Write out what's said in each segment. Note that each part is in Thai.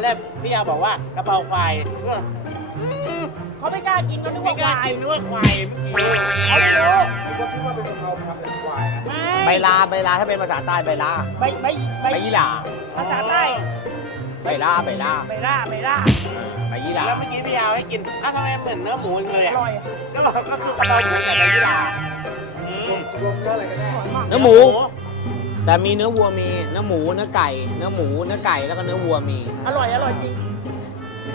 พี่นาทีตอนแรกพี่อาบอกว่ากะเพราควายก็อืมเขาไม่กล้ากินเขานึกไม่ว่ากล้าควายกินนึกว่าควายเมื่อกี้เขาไม่รู้ผมก็คิดว่าเป็นกะเพราทำจากควายนะไม่ใบลาใบลาถ้าเป็นภาษาใต้ใบลาใบใบใบใบยี่หร่าภาษาใต้ใบลาใบลาใบร่าใบร่าใบยี่หร่าแล้วเมื่อกี้พี่อาให้กินอ้าวทำไมเหมือนเนื้อหมูจังเลยออะร่อยก็บอกก็คือกะเพราหมูกับใบยี่หร่าอืม รวมเนื้ออะไรกันแน่อร่อยมากเนื้อหมู แต่มีเนื้อวัวมีเนื้อหมูเนื้อไก่ เนื้อหมูเนื้อไก่แล้วก็เนื้อวัวมี อร่อยอร่อยจริง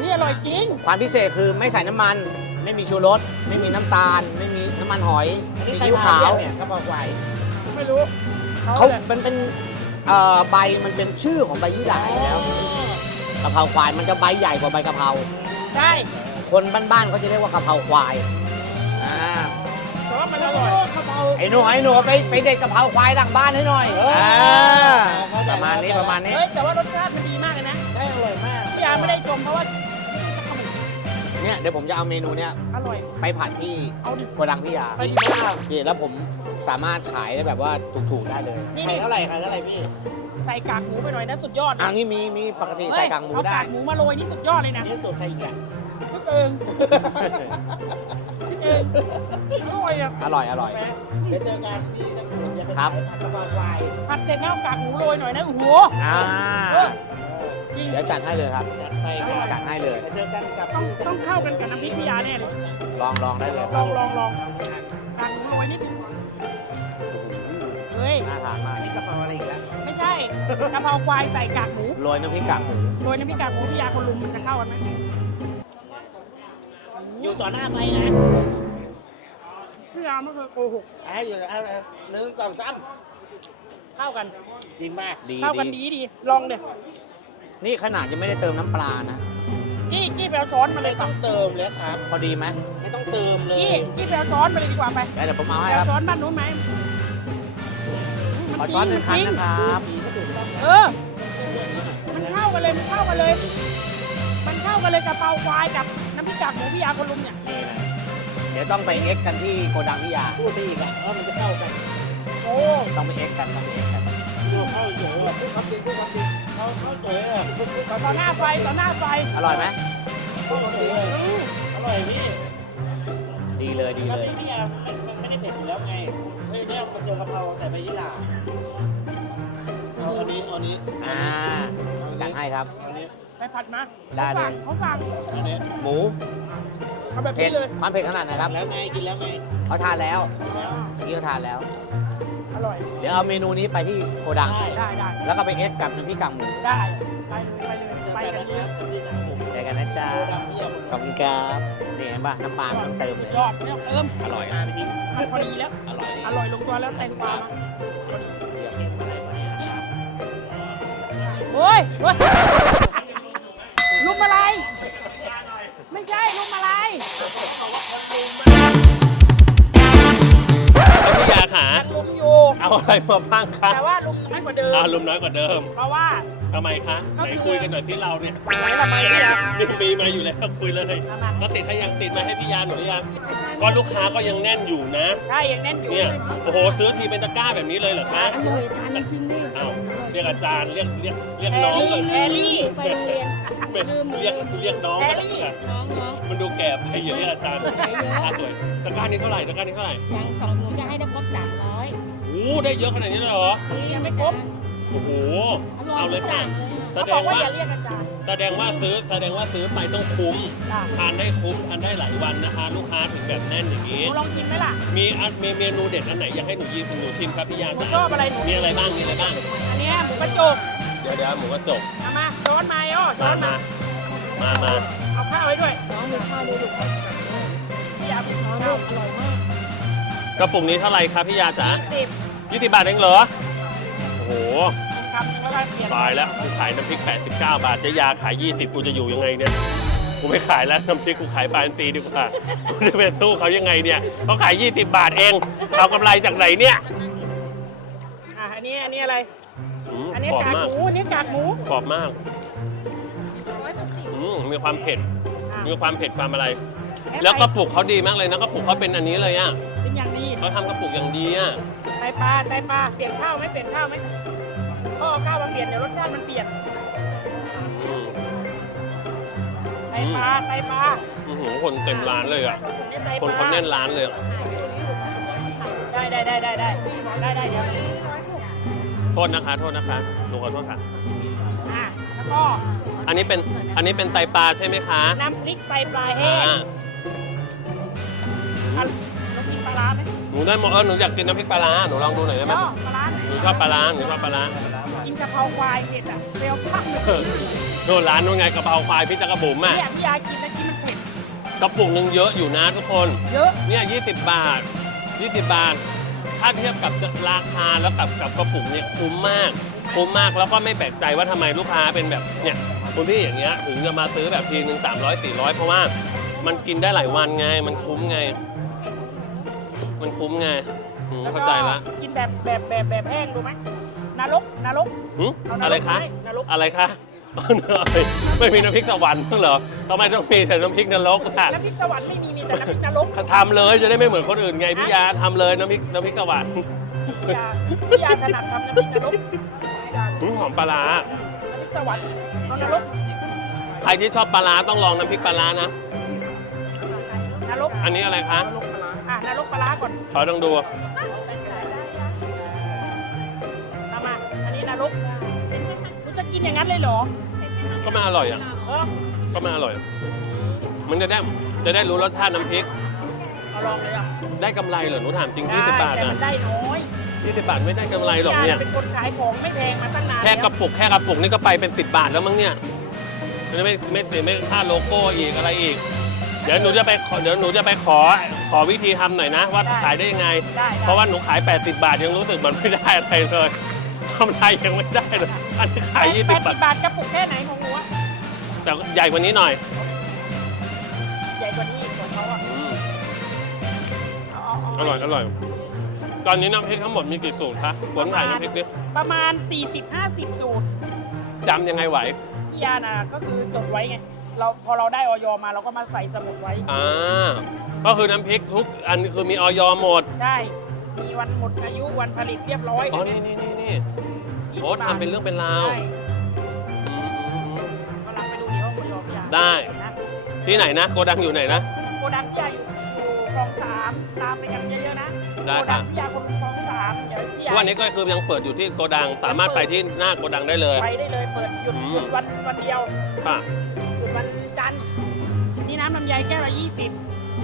นี่อร่อยจริง ความพิเศษคือไม่ใส่น้ำมัน ไม่มีชูรส ไม่มีน้ำตาล ไม่มีน้ำมันหอยอันซีนี้ใครอิ๊วพาขาวเรียกเนี่ยกะเพราควายไม่รู้เขาแหละเป็นเป็นเอ่อใบมันเป็นชื่อของใบยี่หร่าอยู่แล้วกะเพราควายมันจะใบใหญ่กว่าใบกะเพราใช่คนบ้านๆเขาจะเรียกว่ากะเพราควายอ่าแต่ว่ามัน อร่อยกะเพราไอ้หนูไอ้หนูไปไปเด็ดกะเพราควายหลังบ้านให้หน่อยเอออ่าเข้าใจประมาณนี้เข้าใจประมาณนี้เฮ้ยแต่ว่ารสชาติมันดีมากเลยนะได้อร่อยมากพี่อาไม่ได้ชมเพราะว่าเนี่ยเดี๋ยวผมจะเอาเมนูเนี้ยอร่อยไปผัดที่เอาดิโกดังพี่ยาไปดิพี่แล้วผมสามารถขายได้แบบว่าถูกๆได้เลยนี่ไข่นี่เท่าไหร่ไข่เท่าไหร่พี่ใส่กากหมูไปหน่อยนะสุดยอดอันะนนี้มีมีปกติเฮ้ใส่ยกากหมูเอาได้กากหมูมาโรยนี่สุดยอดเลยนะนี่สูตรใครอีกอะก็เกินเองอร่อยอะอร่อยอร่อยใช่ไหมเดี๋ยวเจอกันพี่นะผมอยากไปครับ ขายผัดกะเพราควายผัดเสร็จแล้วเอากากหมูโรยหน่อยนะโอ้โหอ่าเออจริง เดี๋ยวจัดให้เลยครับ จัดไปครับจัดให้เลย เดี๋ยวเจอกันกับต้องพี่ต้องเข้ากันกับน้ำพริกพี่ยาแน่เลย ลองลองได้เลยคลรัอบงลองลองกากหมูโรยนิดเฮ้ย น่าทานมากอันนี้กะเพราอะไรอีกแล้วไม่ใช่กะเพราควายใส่กากหมูโรยน้ำพริกกากหมูโรยน้ำพริกกากหมูพี่ยาคนลุมมันจะเข้ากันไหม อยู่ต่อหน้าไปนะพี่ยาไม่เคยโกหกอะอยู่อะหนึ่งสองสามเข้ากันจริงมากดีเข้ากันดีดีดีลองเดี๋ยนี่ขนาดยังไม่ได้เติมน้ำปลานะกี้กี้ไปเอาช้อนมาเลไม่ยต้องเติมเลยครับ พอดีไหมไม่ต้องเติมเลยกี้กี้ไปเอาช้อนมาเลยดีกว่าไปเดี๋ยวผมเอาไปให้คเอารับ ช้อนบ้านนู้นไหมขอช้อนหนึ่งคันนะครับสีก็ถูกต้องเออ มันเข้ากันเลยมันเข้ากันเลย มันเข้ากันเลยกะเพราควายกับ น้ำพริกกากหมูพี่ยาคนลุมเนี่ยเดี๋ยวต้องไปเอ็กกันที่โกดังพี่ยาพูดไปอีกอะว่ามันจะเข้ากันโอ้ต้องไปเอ็กกันต้องไปเอ็กกันพูดเข้าเฉยแบบพูดคำจริงพูดคำจริงเข้าเข้าเฉยอะพูดพูดคำจต่อริงหน้าไฟต่อหน้าไฟอร่อยไหมพูดคำจริงเลยอืมอร่อยพี่ดีเลยดีแล้วเลยพี่พี่ยามันมันไม่ได้เผ็ดอยู่แล้วไงเฮ้ยเนี่ยมันเจอกะเพราใส่ใบยี่หร่าเอาอันนี้เอาอันนี้อ่าจัดให้ครับอันนี้ ไปผัดมาได้เลย เขาสั่งอันนี้หมูเขาสั่งเขาแบบเผ็นี้ดเลยมันเผ็ดขนาดไหนครับแล้วไงกินแล้วไงเขาทานแล้วกินแล้วเมื่อกี้เขาทานแล้ว อร่อย เดี๋ยวเอาเมนูนี้ไปที่โกดัง ได้ได้ได้แล้วก็ไปเอ็กกับน้ำพริกกากหมูได้ไปเลยไปเลยไปกันเลยกับพี่นะผมเจอกันนะจ๊ะโกดังพี่ยาขอบคุณครับนี่เห็นป่ะน้ำปลาไม่ต้องเติมเลย ยอดไม่ต้องเติมอร่อยมาไปกินมันพอดีแล้ว อร่อยอร่อยลงตัวแล้วแตงกวาอยากเห็นอะไรมาเนี่ยเฮ้ยเฮ้ย มาบ้างคะแต่ว่าลุมน้อยกว่าเดิม อารมณ์น้อยกว่าเดิมเพราะว่า ทำไมคะก็ไหนคือคุยกันหน่อยที่เราเนี่ยไหนละไมเนี่ยมีมีมาอยู่แล้วคุยเลยมามาแล้วติดให้ยังติดมาให้พี่ยาหนูหรือยังก็ลูกค้าก็ยังแน่นอยู่นะ ใช่ยังแน่นอยู่เนี่ยโอ้โหซื้อทีเป็นตะกร้าแบบนี้เลยเหรอคะอร่อยทานจริงๆดิอ้าวเรียกอาจารย์เรียกเรียกเรียกแอน้องรี่ก่อนแอรี่ไปโรงเรียนลืมเรียกลืมเรียกน้องแอก่อนรี่ค่ะน้องน้อง มันดูแก่ไปอย่าเรียกอาจารย์สวยเยอะ อะสวยตะกร้านี้เท่าไหร่ตะกร้านี้เท่าไหร่อย่างสองหนูจะให้ได้ครบสามร้ อยโอ้โหได้เยอะขนาดนี้เลยเหรอยังไม่ครบโอ้โหอร่อยเอาเลยค่ะ แสเขาดบอกงว่าว่าอย่าเรียกอาจารย์ แสดงว่าซื้อแสดงว่าซื้อไปต้องคุ้ม จ้ะ ทานได้คุ้มทานได้หลายวันนะคะ ลูกค้าถึงแบบแน่นอย่างหนี้ นูลองชิมไหมล่ะ มีอันมีเมนูเด็ดอันไหนอยากให้หนูยิมหนูชิมครับพี่ยาหนูจ๋าชอบอะไรหนู มีอะไรบ้างมีอะไรบ้าง อันเนี้ยหมูกระจกเดี๋ยวเดี๋ยวหมูกระจกเอามาช้อนมาอ้อช้มาอนมา มามามาเอาข้าวไว้ด้วยน้องมีข้าวดูดูพี่ยาพี่น้น้อองงลูลูกกอร่อยมากกระปุกนี้เท่าไหร่ครับพี่ยาจ๋าสิบ ยี่สิบบาทเองเหรอ โอ้โหคำหนึงแล้วก็เปลี่ยนตายแล้วกูขายน้ำพริก 89 บาทเจะยาขาย 20 กูจะอยู่ยังไงเนี่ย กูไม่ขายแล้วน้ำพริกกูขายปลาอินทรีดีกว่ากูจะเป็นสู้เขายังไงเนี่ยเขาขาย 20 บาทเองเอากำไรจากไหนเนี่ยอะอันนี้อันนี้อะไร อืมอันนี้กรอบกากมากหมูอันนี้กากหมูกรอบมากอืมมีความเผ็ด อะมีความเผ็ดความอะไร แล้วกระปุกเขาดีมากเลยนะกระปุกเขาเป็นอันนี้เลยอะ เป็นอย่างดีเขาทำกระปุกอย่างดีอะไตปลาไตปลาเปลี่ยนข้าวไหมเปลี่ยนข้าวไหมก็เอาข้าวมาเปลี่ยนเดี๋ยวรสชาติมันเปลี่ยนอืมไตปลาไตปลาอื้อหือคนเต็มร้านเลยอะนี่ไตปคนลาเขาแน่นร้านเลยอะได้ได้ได้ได้ได้ได้ได้เดี๋ยวโทษนะคะ โทษนะคะหนูขอโทษค่ะ อะแล้วก็อันนี้เป็น อันนี้เป็นไตปลาใช่ไหมคะน้ำพริกไตปลาแห้งอ่าอะเรากิน ปลาร้าไหมหนูได้หมดเออหนูอยากกินน้ำพริกปลาร้าหนูลองดูหน่อยได้ไหมเนาะปลาร้าหนูชอบปลาร้าหนูชอบปลาร้ากินกะเพราควายเผ็ดอะเปรี้ยวพักเลยโน่นร้านนู้นไงกะเพราควายพี่จักระบุ๋มอะเนี่ยพี่ยากินแล้วกินมันเผ็ดกระปุกหนึ่งเยอะอยู่นะทุกคน เยอะเนี่ย20 บาท 20 บาท ถ้าเทียบกับราคาแล้วกับกับกระปุกเนี่ยคุ้มมาก คุ้มมากแล้วก็ไม่แปลกใจว่าทำไมลูกค้าเป็นแบบเนี่ยคนที่อย่างเงี้ยถึงจะมาซื้อแบบทีนึง300 400 เพราะว่ามันกินได้หลายวันไง มันคุ้มไง มันคุ้มไงอืมแล้วก็เข้าใจละกินแบบแบบแบบแบบแห้งดูไหมนรกนรกหึเอานอะไรรกคะไหมนรกอะไรคะไม่มีน้ำพริกสวรรค์บ้างเหรอทำไมต้องมีแต่น้ำพริกนรกล่ะ น้ำพริกสวรรค์ไม่มีมีแต่น้ำพริกนรกทำเลยจะได้ไม่เหมือนคนอื่นไงพี่ยาทำเลยน้ำพริกน้ำพริกสวรรค์พี่ยาพี่ยาถนัดทำน้ำพริกนรกไม่ได้หืมหอมปลาร้าน้ำพริกสวรรค์เอานรกใครที่ชอบปลาร้าต้องลองน้ำพริกปลาร้านะ นรกอันนี้อะไรคะอะ นรกปลาร้าก่อนขอต้องดูเอามา อันนี้นรกคุณจะกินอย่างนั้นเลยเหรอก็มันอร่อยอะ เออก็มันอร่อย มันจะได้จะได้รู้รสชาติน้ำพริก เอาลองเลยอะได้กำไรเหรอหนูถามจริงได้20บาทแต่อะมันได้น้อย20บาทไม่ได้กำไรหรอกพี่เนี่ยยาเป็นคนขายของไม่แพงมาตั้งนานแค่กแล้วระปุกแค่กระปุกนี่ก็ไปเป็น10บาทแล้วมั้งเนี่ยไม่ไม่ไม่ไม่ไม่ค่าโลโก้อีกอะไรอีก เดี๋ยวหนูจะไปขอเดี๋ยวหนูจะไปขอขอวิธีทำหน่อยนะ ว่าขายได้ยังไงได้ เพราะว่าหนูขาย 80 บาทยังรู้สึกมันไม่ได้อะไรเลยกำไรยังไม่ได้เลยอันนี้ขาย 20แปดบาสิทบบาทกระปุกแค่ไหนของหนูอะแต่ใหญ่กว่านี้หน่อยใหญ่กว่านี้อีกของเขาอะอืมเอาเาเาอร่อยอร่อย ตอนนี้น้ำพริกทั้งหมดมีกี่สูตรคะฝนถ่ายน้ำพริกดิประมาณ 40-50 สูตรจำยังไงไหว พี่ยานะก็คือจดไว้ไง เราพอเราได้ออยมาเราก็มาใส่สมุดไว้ อ่าก็คือน้ำพริกทุกอันคือมีออยหมดใช่ มีวันหมดอายุวันผลิตเรียบร้อยอ๋อนี่นี่นี่นี่โอ้ทำเป็นเรื่องเป็นราวใช่อืมอืมอืมกำลังไปดูดีว่าคุณยอมพี่ยาได้ นะที่ไหนนะโกดังอยู่ไหนนะ โกดังพี่ยาอยู่อยู่คลองสามตามไปกันเยอะๆนะได้โกค่ะ ดังพี่ยาคนคลองสามเดี๋ยวพี่ยาทุกวันนี้ก็คือยังเปิดอยู่ที่โกดังสามารถไปที่หน้าโกดังได้เลย ไปได้เลยเปิดหยุดอืม หยุดวันวันเดียว ค่ะหยุดวัน จันทร์นี่น้ำลำไยแก้วละยี่สิบ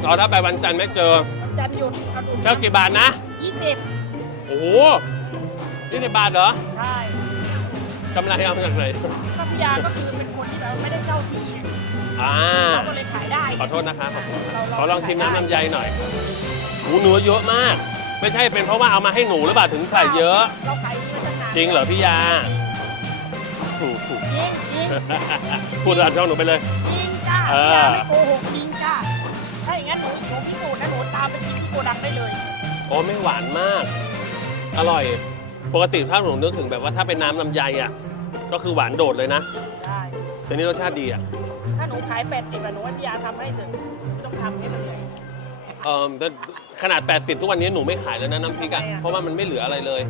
อ๋อถ้าไปวันจันทร์ไม่เจอวันจันทร์หยุดเราดูแค่กี่บาทนะ ยี่สิบโอ้โหยี่สิบบาทเหรอใช่กำไรเอามาจากไหนก็พี่ยาก็คือเป็นคนที่แบบไม่ได้เช่าทีไงอ่า เราก็เลยขายได้ขอโทษนะคะขอโทษเราขอลองชิมน้ำลำไยหน่อยหูเนื้อเยอะมาก ไม่ใช่เป็นเพราะว่าเอามาให้หนูหรือเปล่าถึงใส่เยอะ เราขายดีมาตั้งนานจริงเหรอพี่ยาจริงจริง พูดอ่านช่องหนูไปเลย จริงจ้าเออพี่ยาไม่โกหกจริงจ้าถ้าอย่างนั้นหนูหนูพิสูจน์นะหนูตามไปกินที่โกดังได้เลย โอ้ไม่หวานมาก อร่อย ปกติถ้าหนูนึกถึงแบบว่าถ้าเป็นน้ำลำไยอะ ก็คือหวานโดดเลยนะใช่แต่นี่รสชาติดีอะ ถ้าหนูขายแปดสิบอะหนูว่าพี่ยาทำให้เถอะไม่ต้องทำให้มันเลยเออแต่ขนาด8ปดติดทุกวันนี้หนูไม่ขายแล้วนะน้ำพริกอะเพราะว่ามันไม่เหลืออะไรเลย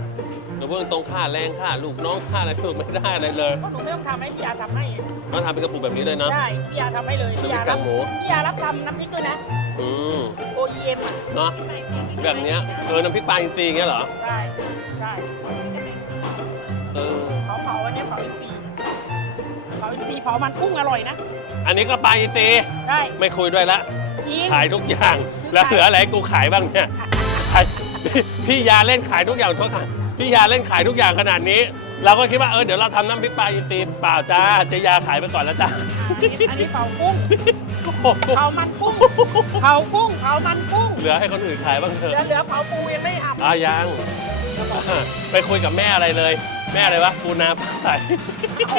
หนูเพิ่งตรงค่าแรงค่าลูกน้องค่าอะไรคือไม่ได้อะไรเลยเพราะหนูไม่ต้องทำให้พี่ยาทำให้ต้องทำเป็นกระปุกแบบนี้เลยเนาะ ใช่พี่ยาทำให้เลยน้ำพริพี่กยากรัาบกหมู พี่ยารับทำน้ำพริกด้วยนะอืม OEM อะเนาะแบบเนี้ยเออน้ำพริกปลาอินทรีย์อย่างเงี้ยเหรอใช่ใช่เออเผาเผาอันเนี้ยเผาอินทรีย์เผาอินทรีย์เผามันกุ้งอร่อยนะอันนี้ก็ปลาอินทรีย์ใช่ไม่คุยด้วยละ จริง ขายทุกอย่าง แล้วเหลืออะไรให้กูขายบ้างเนี่ยขายพี่ยาเล่นขายทุกอย่างทุกอย่าง พี่ยาเล่นขายทุกอย่างขนาดนี้ เราก็คิดว่าเออเดี๋ยวเราทำน้ำพริกปลาอินทรีย์เปล่าจ้าเจยาขายไปก่อนแล้วจ้าอันนี้อันนี้เผากุ้งโอ้โหเผามันกุ้งเผากุ้งเผามันกุ้งเหลือให้คนอื่นขายบ้างเถเหลืออะเหลือเผาปูยังไม่ทำอ่ายัง ไปคุยกับแม่อะไรเลย แม่อะไรวะปูนาปลาไหลอ๋อ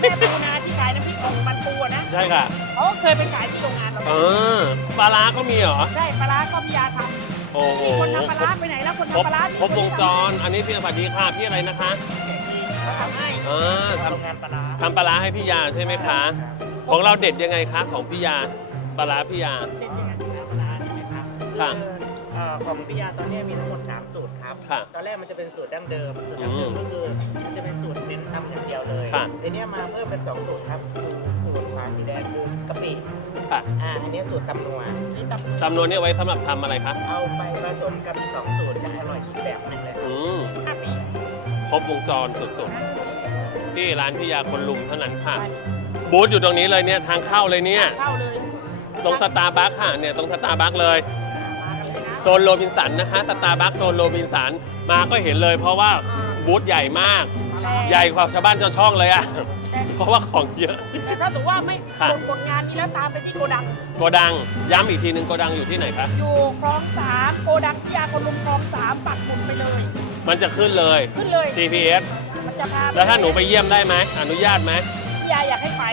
แม่ปูนาที่ขายน้ำพริกของมันปูอะนะใช่ค่ะเขาก็เคยไปขายที่โรงงานเราเออปลาร้าก็มีเหรอใช่ปลาร้าก็พี่ยาท โอ้โหำคนทำปลาร้าไปไหนแล้วคนครบทำปลาร้าครบวงจร อันนี้พี่สวัสดีค่ะพี่อะไรนะคะเขาทำให้อ่าทโรงงานปลาร้าำทำปลาร้าให้พี่ยาใช่ไหมคะ ของเราเด็ดยังไงคะของพี่ยาปลาร้าพี่ยา เด็ดยังไงปลาร้าใช่ไหมครับค่ะ เอ่อของพี่ยาตอนนี้มีทั้งหมด 3 สูตรครับ ค่ะ ตอนแรกมันจะเป็นสูตรดั้งเดิม สูตรดั้งเดิมอืมก็คือมันจะเป็นสูตรเน้นทำอย่างเดียวเลยค่ะ ทีเนี้ยมาเพิ่มเป็น 2 สูตรครับคือ สูตรฝาสีแดงคือกะปิค่ะ อ่าอันนี้สูตรตำนัวนี่ตับจำนวนนี้ไว้สำหรับทำอะไรคะเอาไปผสมกันสองสูตรจะอร่อยอีกแบบหนึ่งเลยอืมห้าปีครบวงจรสุดๆ ที่ร้านพิยาคนลุมเท่านั้นค่ะ บูธอยู่ตรงนี้เลยเนี่ยทางเข้าเลยเนี่ย เข้าเลยตรงสตาร์บัคค่ะเนี่ยตรงสตาร์บัคเลย มาเลยนะโซนโรบินสันนะคะสตาร์บัคโซนโรบินสันมาก็เห็นเลยเพราะว่าบูธใหญ่มากแต่ใหญ่กว่าชาวบ้านชาวช่องเลยอะ เพราะว่าของเยอะ แต่ถ้าสมมติว่าไม่ค่ะหมดผลงานนี้แล้วตามไปที่โกดัง โกดัง ย้ำอีกทีหนึ่งโกดังอยู่ที่ไหนคะอยู่คลองสามโกดังพิยาคนลุมคลองสามปักหมุดไปเลย มันจะขึ้นเลย ขึ้นเลย GPS มันจะพาแล้วถ้าหนูไปเยี่ยมได้ไหมอนุญาตไหมพิยาอยากให้ไป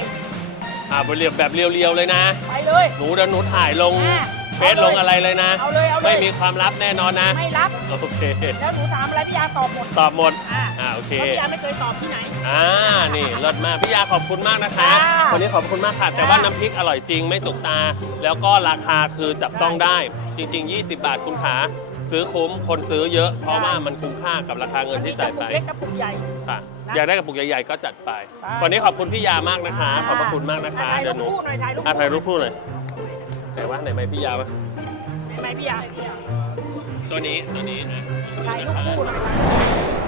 อ่าเรียบแบบเรียวๆเลยนะ ไปเลยหนูเดี๋ยวหนูถ่ายลงอ่า เฟซลงอะไรเลยนะ เอาเลยเอาเลยไม่มีความลับแน่นอนนะ ไม่รับ โอเค แล้วหนูถามอะไรพี่ยาตอบหมดตอบหมดอ่าอ่าโอเค เพราะพี่ยาไม่เคยตอบที่ไหน อ่า นี่เลิศมากพี่ยาขอบคุณมากนะคะ จ้าวันนี้ขอบคุณมากค่ะ แต่ว่าน้ำพริกอร่อยจริงไม่จุกตา แล้วก็ราคาคือจับต้องได้ จริง ๆ 20 บาทคุณขา ซื้อคุ้ม คนซื้อเยอะ เพราะว่ามันคุ้มค่ากับราคาเงินที่จ่ายไปเล็กกับปุกใหญ่ ค่ะนะอยากได้กระปุกใหญ่ๆก็จัดไป ไป วันนี้ขอบคุณพี่ยามากนะคะ ขอบพระคุณมากนะคะถ่ายเดี๋รูยวปหนูคู่หน่อยถ่ายรูปอะถ่ายรูปคู่หน่อย ไหนว่าไหนไหมพี่ยาวะไม่ไม่พี่ยาตัวนี้ตัวนี้อะถ่ายรูปคู่หน่อย